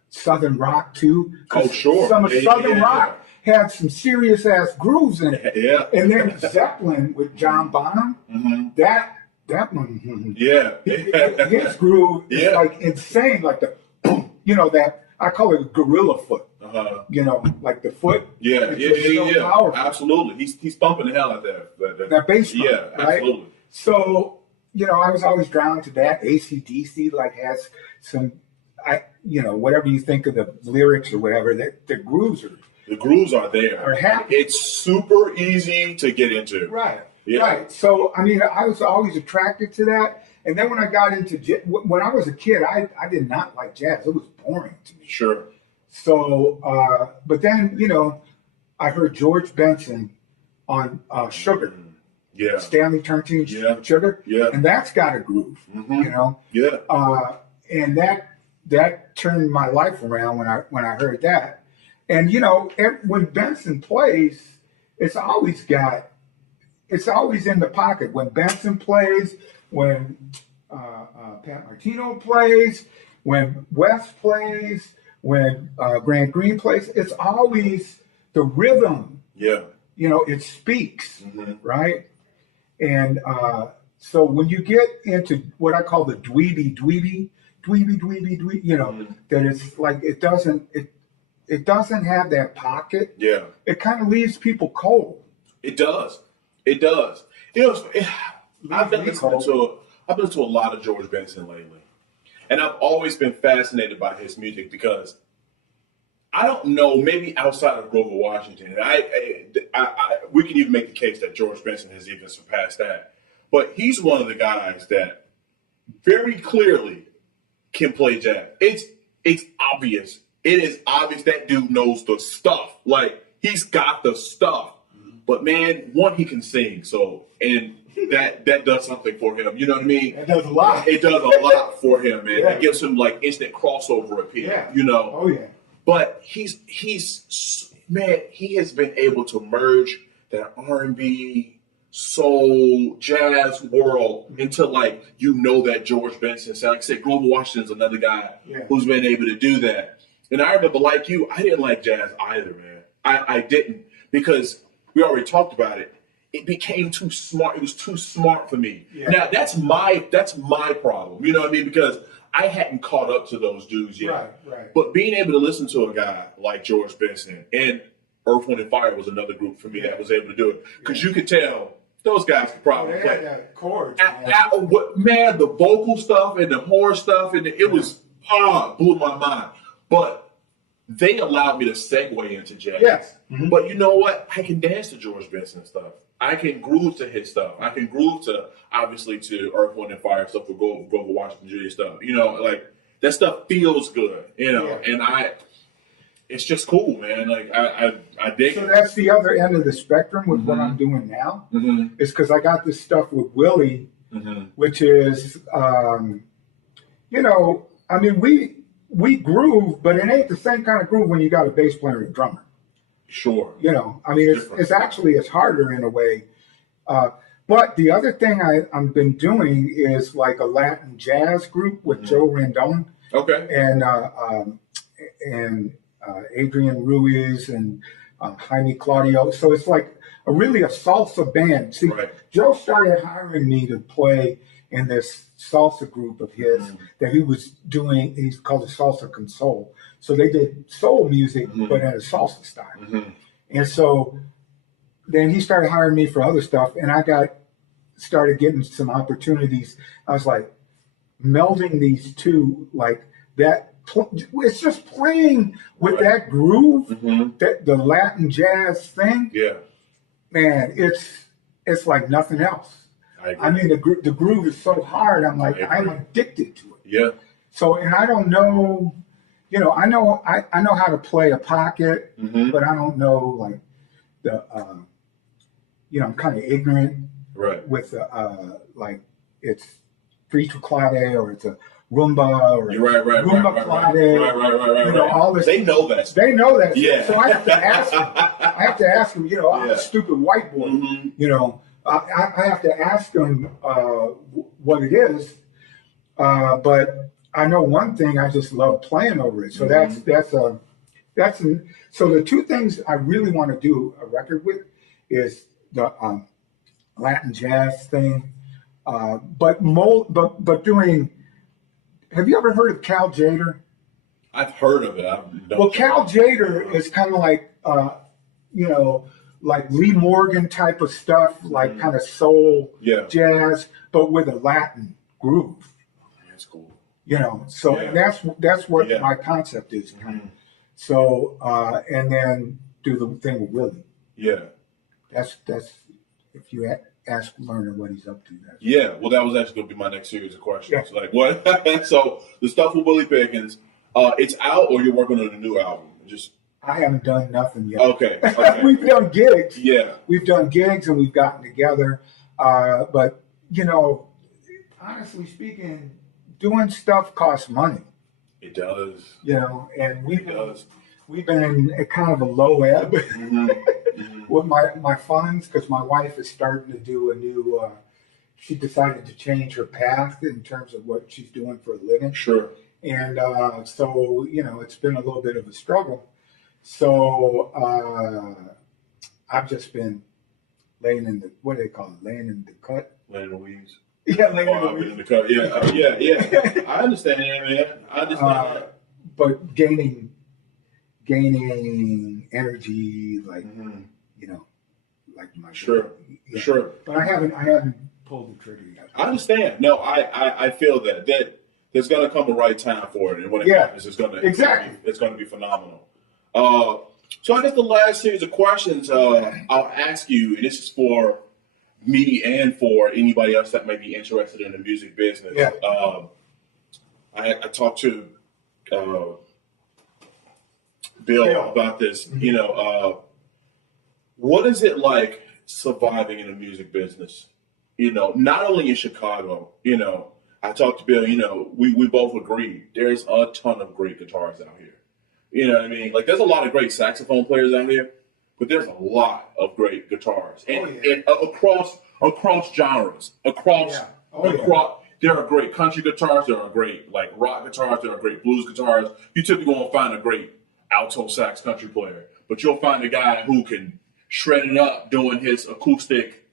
Southern rock too. Oh, sure. Some of Southern rock had some serious ass grooves in it. Yeah. And then Zeppelin with John Bonham, that one, his groove is like insane, like the boom, you know, that I call it gorilla foot. You know, like the foot. Powerful. Absolutely. He's thumping the hell out that bass drum, right? Absolutely. So, you know, I was always drawn to that. AC/DC like has some, you know, whatever you think of the lyrics or whatever, the grooves are there. It's super easy to get into. Right. Yeah. Right. So, I mean, I was always attracted to that. And then when I got into when I was a kid, I did not like jazz. It was boring to me. Sure. So, but then, you know, I heard George Benson on Sugar. Stanley Turrentine's Sugar. And that's got a groove, you know. And that turned my life around when I heard that. And, you know, when Benson plays, it's always in the pocket. When Benson plays, when Pat Martino plays, when Wes plays, when Grant Green plays, it's always the rhythm. You know, it speaks, right? And so when you get into what I call the dweeby, you know, that it's like it doesn't have that pocket. It kind of leaves people cold. It does. You know, I've been listening to a lot of George Benson lately. And I've always been fascinated by his music because I don't know, maybe outside of Grover Washington. We can even make the case that George Benson has even surpassed that. But he's one of the guys that very clearly can play jazz. It's obvious. It is obvious that dude knows the stuff. Like, he's got the stuff. But man, one, he can sing. So, and that does something for him. You know what I mean? It does a lot. It does a lot for him, man. Yeah. It gives him like instant crossover appeal. Yeah. You know? Oh yeah. But he's man, he has been able to merge that R&B, soul, jazz world into like, that George Benson sound. Like I said, Grover Washington's another guy who's been able to do that. And I remember, like you, I didn't like jazz either, man. I didn't, because we already talked about it. It became too smart. It was too smart for me. Yeah. Now that's my problem. You know what I mean? Because I hadn't caught up to those dudes yet. Right. But being able to listen to a guy like George Benson, and Earth, Wind & Fire was another group for me that was able to do it. Because you could tell those guys could probably play. That chord. Man, the vocal stuff and the horror stuff, and it was blew my mind. But they allowed me to segue into jazz. Yes. Mm-hmm. But you know what? I can dance to George Benson stuff. I can groove to his stuff. I can groove to, obviously, to Earth, Wind & Fire stuff, for Grover Washington Jr. stuff. You know, like, that stuff feels good, you know, and it's just cool, man. Like, I dig it. So that's the other end of the spectrum with what I'm doing now, is because I got this stuff with Willie, which is, you know, I mean, we groove, but it ain't the same kind of groove when you got a bass player and a drummer. Sure. You know, I mean, it's harder in a way. But the other thing I've been doing is like a Latin jazz group with Joe Rendon. Okay. And Adrian Ruiz and Jaime Claudio. So it's like really a salsa band. See, Joe started hiring me to play in this salsa group of his that he was doing. He's called it Salsa con Soul. So they did soul music, but in a salsa style. And so then he started hiring me for other stuff, and I started getting some opportunities. I was like melding these two, like that. It's just playing with that groove, that the Latin jazz thing. Yeah, man, it's like nothing else. I mean, the groove is so hard. I'm like, I'm addicted to it. Yeah. So, and I don't know. You know, I know how to play a pocket, but I don't know like the, you know, I'm kind of ignorant with like it's free clave or it's a rumba or rumba clave. Right. You know, all this. They know that. They know that. Yeah. So I have to ask them. You know, I'm a stupid white boy. You know, I have to ask them what it is, but. I know one thing, I just love playing over it. So so the two things I really want to do a record with is the Latin jazz thing, but doing. Have you ever heard of Cal Jader? I've heard of it. Well, Cal Jader is kind of like you know, like Lee Morgan type of stuff, like kind of soul jazz, but with a Latin groove. That's cool. You know, so that's what my concept is. So and then do the thing with Willie. Yeah, that's if you ask Lerner what he's up to. Well, that was actually going to be my next series of questions. Like what? So the stuff with Willie Pickens, it's out, or you're working on a new album? I haven't done nothing yet. Okay. We've done gigs. Yeah, we've done gigs and we've gotten together. But you know, honestly speaking. Doing stuff costs money. It does. You know, and we've been in a kind of a low ebb with my funds because my wife is starting to do a new. She decided to change her path in terms of what she's doing for a living. Sure. And so you know, it's been a little bit of a struggle. So I've just been laying in the laying in the cut. Laying in the weeds. Yeah, in the car. Yeah. I understand that, man. I understand that. But gaining energy, like you know, like my sure. But I haven't pulled the trigger yet. I understand. No, I feel that there's gonna come a right time for it, and when it happens, it's gonna be phenomenal. So I guess the last series of questions I'll ask you, and this is for me and for anybody else that may be interested in the music business. Yeah. I talked to Bill about this. Mm-hmm. What is it like surviving in the music business? Not only in Chicago. I talked to Bill. We both agree there's a ton of great guitarists out here. You know what I mean? Like, there's a lot of great saxophone players out here, but there's a lot of great guitars, and across genres, across. There are great country guitars. There are great rock guitars. There are great blues guitars. You typically won't find a great alto sax country player, but you'll find a guy who can shred it up doing his acoustic,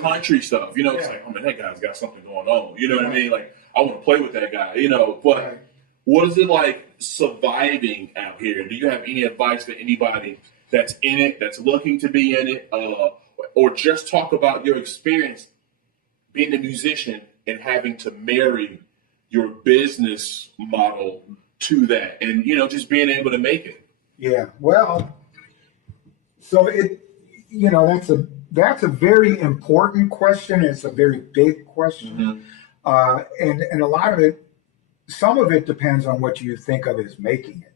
country stuff. It's like, oh man, that guy's got something going on. You know what I mean? Like, I want to play with that guy. But what is it like surviving out here? Do you have any advice for anybody that's in it, that's looking to be in it, or just talk about your experience being a musician and having to marry your business model to that, and just being able to make it? Yeah, well, so that's a very important question. It's a very big question, and a lot of it, some of it depends on what you think of as making it.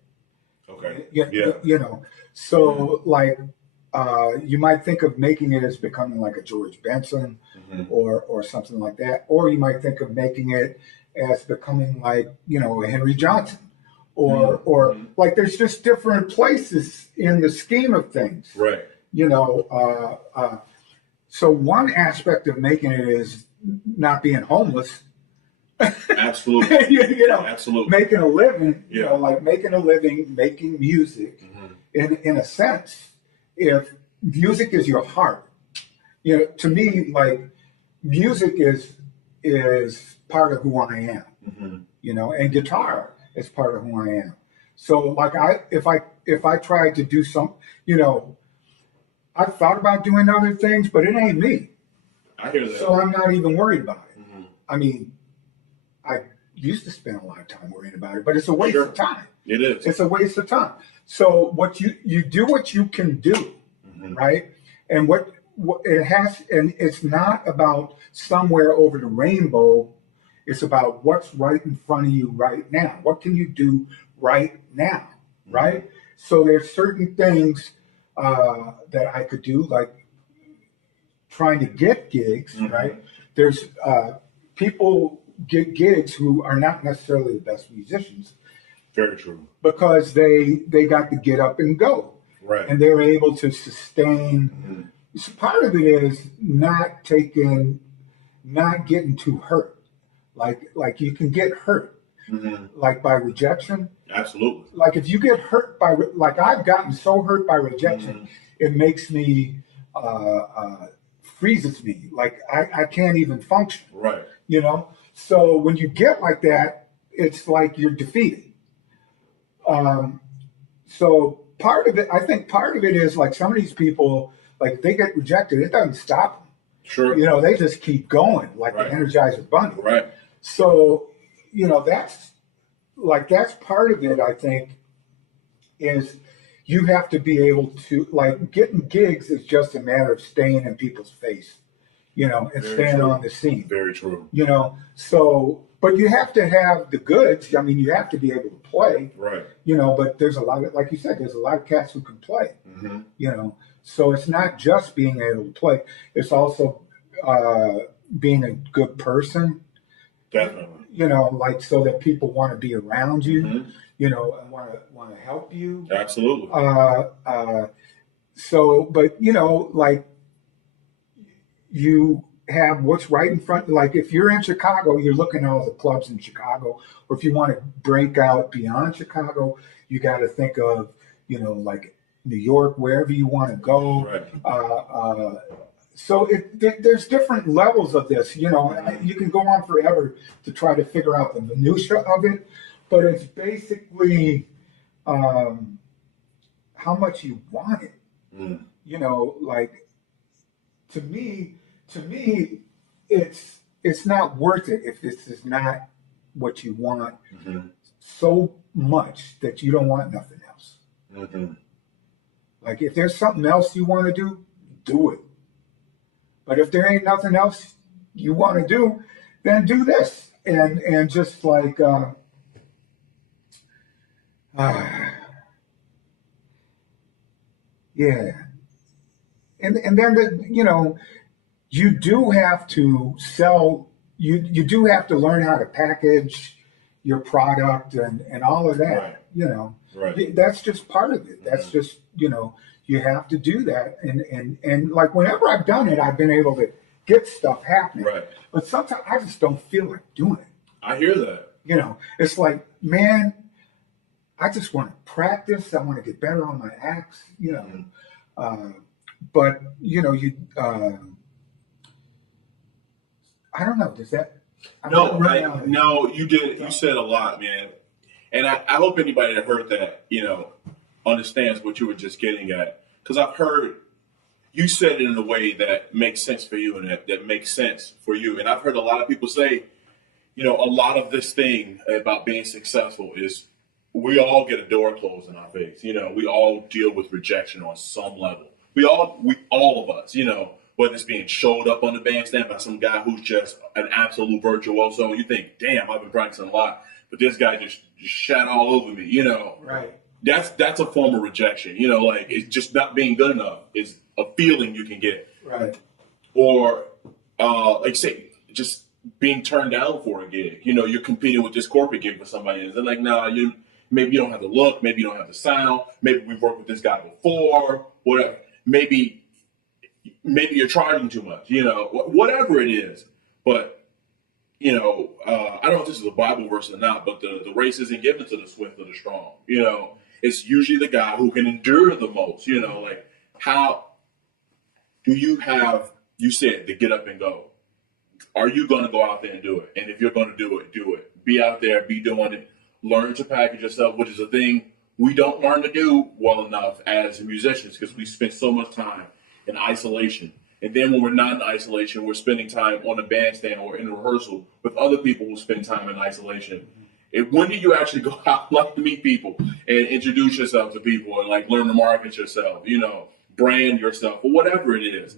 Okay. So you might think of making it as becoming like a George Benson, or something like that, or you might think of making it as becoming like a Henry Johnson. Or like, there's just different places in the scheme of things. Right. So one aspect of making it is not being homeless. Absolutely. Absolutely. Making a living, Yeah. making a living, making music. In a sense, if music is your heart, to me, like, music is part of who I am, and guitar is part of who I am. So like, if I tried to do I've thought about doing other things, but it ain't me. I hear that. So I'm not even worried about it. I mean, I used to spend a lot of time worrying about it, but it's a waste of time. It is. It's a waste of time. So what you do what you can do, right? And what it has, and it's not about somewhere over the rainbow. It's about what's right in front of you right now. What can you do right now, right? So there's certain things that I could do, like trying to get gigs, right? There's people get gigs who are not necessarily the best musicians. Very true. Because they got to get up and go. Right. And they're able to sustain. So part of it is not getting too hurt. Like you can get hurt, like by rejection. Absolutely. Like if you get hurt like I've gotten so hurt by rejection, it makes me, freezes me. Like I can't even function. Right. So when you get like that, it's like you're defeated. So I think part of it is like some of these people, like if they get rejected, it doesn't stop them. Sure. They just keep going like the Energizer Bunny. Right. So, that's part of it, I think, is you have to be able to, like, getting gigs is just a matter of staying in people's face, and staying on the scene. Very true. So, but you have to have the goods. I mean, you have to be able to play. Right. But there's a lot of, like you said, there's a lot of cats who can play. So it's not just being able to play. It's also being a good person. Definitely. Like, so that people want to be around you, and want to help you. Absolutely. So, but like, you have what's right in front. Like if you're in Chicago, you're looking at all the clubs in Chicago, or if you want to break out beyond Chicago, you got to think of, like New York, wherever you want to go. Right. So there's different levels of this. You can go on forever to try to figure out the minutia of it, but it's basically how much you want it. Like to me, it's not worth it if this is not what you want so much that you don't want nothing else. Mm-hmm. Like if there's something else you want to do it. But if there ain't nothing else you want to do, then do this. And just like yeah. And then you do have to sell, you do have to learn how to package your product and all of that. Right. Right. That's just part of it. That's just, you have to do that. And like whenever I've done it, I've been able to get stuff happening. Right. But sometimes I just don't feel like doing it. I hear that. It's like, man, I just want to practice. I want to get better on my acts, but I don't know. Does that? No, you did. You said a lot, man. And I hope anybody that heard that, understands what you were just getting at. Because I've heard you said it in a way that makes sense for you and that makes sense for you. And I've heard a lot of people say, a lot of this thing about being successful is we all get a door closed in our face. We all deal with rejection on some level. All of us, whether it's being showed up on the bandstand by some guy who's just an absolute virtuoso, you think, damn, I've been practicing a lot, but this guy just shat all over me, Right. That's a form of rejection, like it's just not being good enough is a feeling you can get. Right. Or, like say, just being turned down for a gig. You're competing with this corporate gig with somebody and they're like, nah, maybe you don't have the look, maybe you don't have the sound, maybe we've worked with this guy before, whatever. Maybe you're charging too much, whatever it is. But, I don't know if this is a Bible verse or not, but the race isn't given to the swift or the strong. It's usually the guy who can endure the most, like how do you said to get up and go. Are you going to go out there and do it? And if you're going to do it. Be out there, be doing it. Learn to package yourself, which is a thing we don't learn to do well enough as musicians because we spend so much time in isolation. And then when we're not in isolation, we're spending time on a bandstand or in rehearsal with other people who spend time in isolation. And when do you actually go out like to meet people and introduce yourself to people and like learn to market yourself, brand yourself or whatever it is?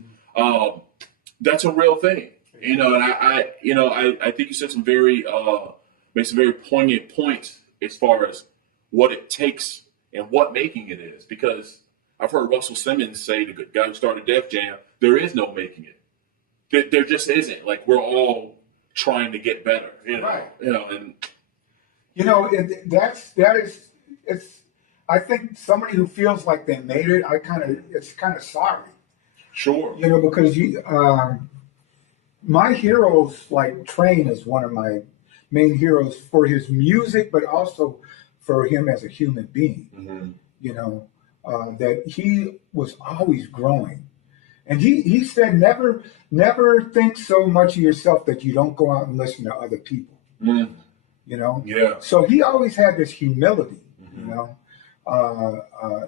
That's a real thing, and I think you said some made some very poignant points as far as what it takes and what making it is. Because I've heard Russell Simmons say, the guy who started Def Jam, there is no making it. There just isn't. Like we're all trying to get better, Right. And it's. I think somebody who feels like they made it, it's kind of sorry. Sure. Because my heroes, like Train is one of my main heroes for his music, but also for him as a human being. Mm-hmm. That he was always growing. And he said, never think so much of yourself that you don't go out and listen to other people. Mm-hmm. Yeah. So he always had this humility, mm-hmm.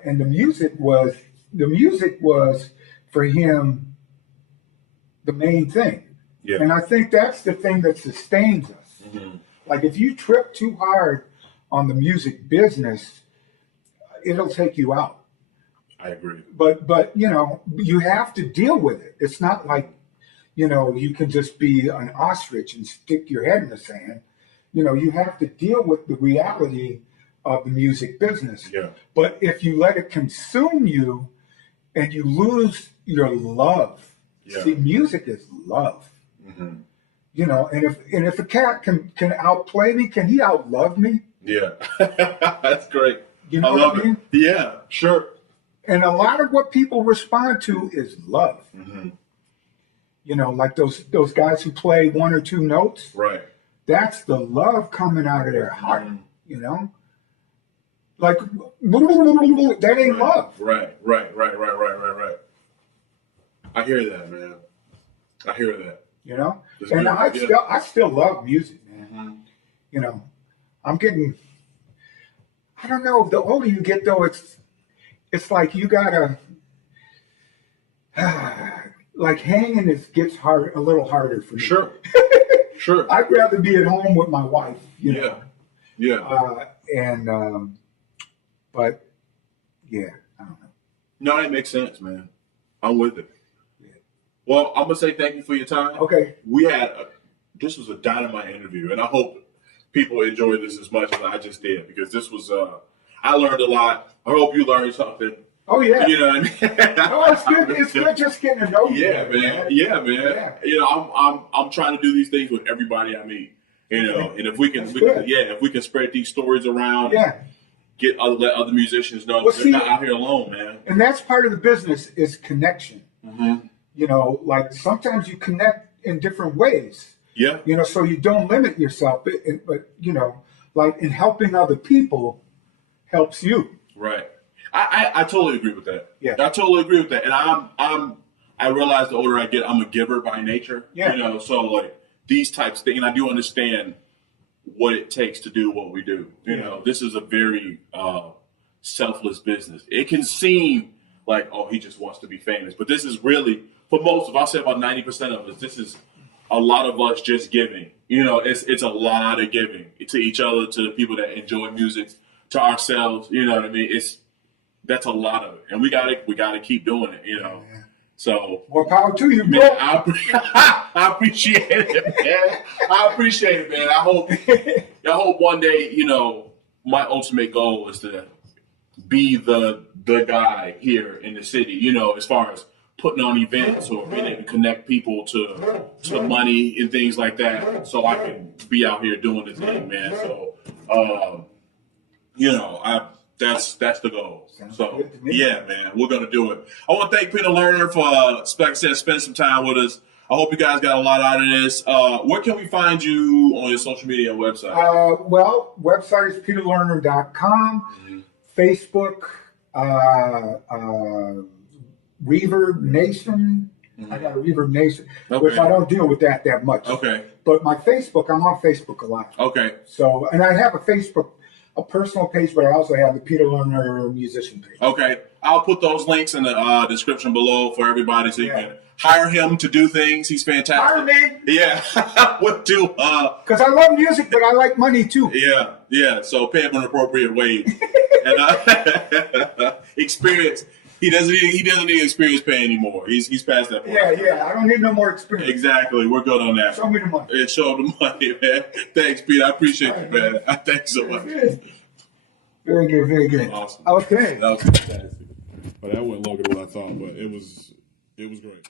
And the music was for him the main thing. Yeah. And I think that's the thing that sustains us. Mm-hmm. Like if you trip too hard on the music business, it'll take you out. I agree. But you have to deal with it. It's not like, you can just be an ostrich and stick your head in the sand. You have to deal with the reality of the music business. Yeah. But if you let it consume you and you lose your love, see, music is love. Mm-hmm. And if a cat can outplay me, can he outlove me? Yeah. That's great. You know what I mean? Yeah, sure. And a lot of what people respond to is love. Mm-hmm. Like those guys who play one or two notes. Right. That's the love coming out of their heart. Mm-hmm. Like that ain't love. Right. I hear that, man. I hear that. And I still love music, man. Mm-hmm. I'm getting. I don't know. The older you get, though, it's like you gotta. Like hanging gets a little harder for me. Sure. Sure. I'd rather be at home with my wife. Yeah. But Yeah, I don't know. No, that makes sense, man. I'm with it. Yeah. Well, I'm gonna say thank you for your time. Okay. This was a dynamite interview, and I hope people enjoyed this as much as I just did, because this was I learned a lot. I hope you learned something. Oh yeah. You know what I mean? No, it's good. It's good just getting to know you. Yeah, man. Yeah, man. Yeah. You know, I'm trying to do these things with everybody I meet. You know, and if we can spread these stories around. Yeah. Let other musicians know they're not out here alone, man. And that's part of the business is connection. Mm-hmm. You know, like sometimes you connect in different ways. Yeah. You know, so you don't limit yourself, but you know, like in helping other people helps you. Right. I totally agree with that. Yeah. I totally agree with that. And I realize the older I get, I'm a giver by nature. Yeah. You know, so like these types of things, and I do understand what it takes to do what we do. You know, this is a very selfless business. It can seem like, oh, he just wants to be famous, but this is really, for most of, I'll say about 90% of us, this is a lot of us just giving. You know, it's a lot of giving to each other, to the people that enjoy music, to ourselves. You know what I mean? That's a lot of it, and we gotta keep doing it. You know. Yeah. So more power to you, man. I appreciate it, man. I appreciate it, man. I hope one day, you know, my ultimate goal is to be the guy here in the city, you know, as far as putting on events or being able to connect people to money and things like that, so I can be out here doing the thing, man. So, you know, that's the goal. So, yeah, man, we're going to do it. I want to thank Peter Lerner for, like I said, spending some time with us. I hope you guys got a lot out of this. Where can we find you on your social media and website? Well, website is peterlerner.com, Facebook, Reverb Nation. I got a Reverb Nation, which I don't deal with that much. Okay. But my Facebook, I'm on Facebook a lot. Okay. So, and I have a personal page, but I also have the Peter Lerner musician page. Okay. I'll put those links in the description below for everybody, so you can hire him to do things. He's fantastic. Hire me. Yeah. What do? Because I love music, but I like money too. Yeah. Yeah. So pay him an appropriate wage. And experience. He doesn't need experience pay anymore. He's past that point. Yeah. I don't need no more experience. Exactly. We're good on that. Show me the money. Yeah, show the money, man. Thanks, Pete. I appreciate you, man. Thanks so much. Very good. Very good. Awesome. Okay. That was fantastic. But that went longer than what I thought, but it was great.